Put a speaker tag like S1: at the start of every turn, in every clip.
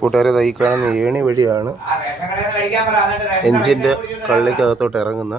S1: കൂട്ടുകാരെ തൈ കാണുന്ന ഏണി വഴിയാണ് എഞ്ചിന്റെ കള്ളിക്കകത്തോട്ട്
S2: കടയിൽ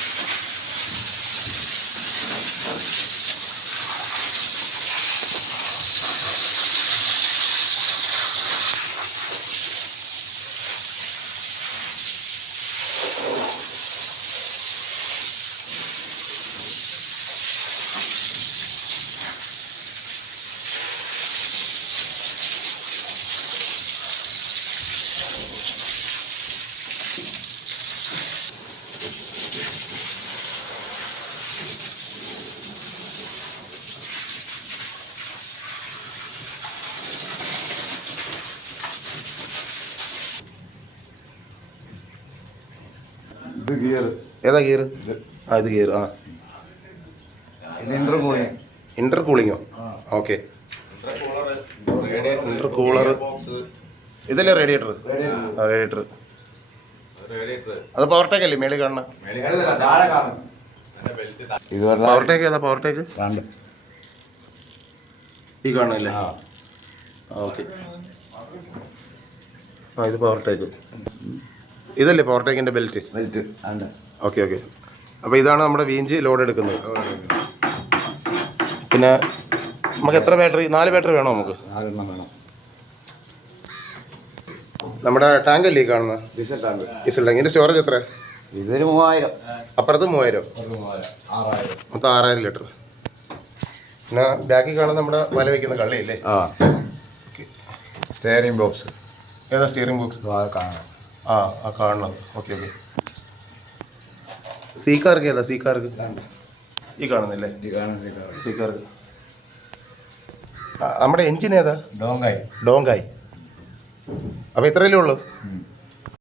S1: ഏതാ ഗിയർ ആ ഇത് ഗിയർ ആ.
S2: ഇത് ഇന്റർ കൂളിംഗ്
S1: ഇന്റർ കൂളിങ്ങോ ഓക്കെ ഇന്റർ കൂളർ ഇതല്ലേ റേഡിയേറ്റർ റേഡിയേറ്റർ അത് പവർ ടേക്ക് അല്ലേ മേളിൽ കാണുന്ന?
S3: അല്ല, താഴെ കാണും
S2: ഇത്
S1: പവർ ടേക്ക് ഏതാ പവർ ടേക്ക് ഈ കാണുന്നില്ലേ ആ. ഓക്കെ ആ ഇത് പവർ ടേക്ക് ഇതല്ലേ പവർ ടേക്കിന്റെ ബെൽറ്റ്
S2: ബെൽറ്റ്
S1: ഓക്കെ ഓക്കെ അപ്പോൾ ഇതാണ് നമ്മുടെ വീഞ്ച് ലോഡ് എടുക്കുന്നത്. പിന്നെ നമുക്ക് എത്ര ബാറ്ററി നാല് ബാറ്ററി വേണോ നമുക്ക്?
S2: നാലെണ്ണം വേണം.
S1: നമ്മുടെ ടാങ്ക് അല്ലേ കാണുന്നത്?
S2: Diesel tank
S1: diesel tank storage എത്ര
S2: ഇതൊരു മൂവായിരം.
S1: അപ്പുറത്ത് മൂവായിരം. മൊത്തം ആറായിരം ലിറ്റർ പിന്നെ ബാക്കിൽ കാണുന്ന നമ്മുടെ വല വയ്ക്കുന്ന കള്ളിയില്ലേ?
S2: ആ. സ്റ്റിയറിംഗ് ബോക്സ്
S1: ഏതാ സ്റ്റിയറിംഗ് ബോക്സ്
S2: കാണാം.
S1: ആ ആ കാണണം. ഓക്കെ ഓക്കെ സീക്കാർക്ക് കാർക്ക് ഏതാ? സീക്കാർക്ക് കാർക്ക് ഈ കാണുന്നില്ലേ? സീക്കാർക്ക് നമ്മുടെ എഞ്ചിൻ ഏതാ?
S2: ഡോങ്കായി.
S1: ഡോങ്കായി. അപ്പോൾ ഇത്രയല്ലേ ഉള്ളൂ.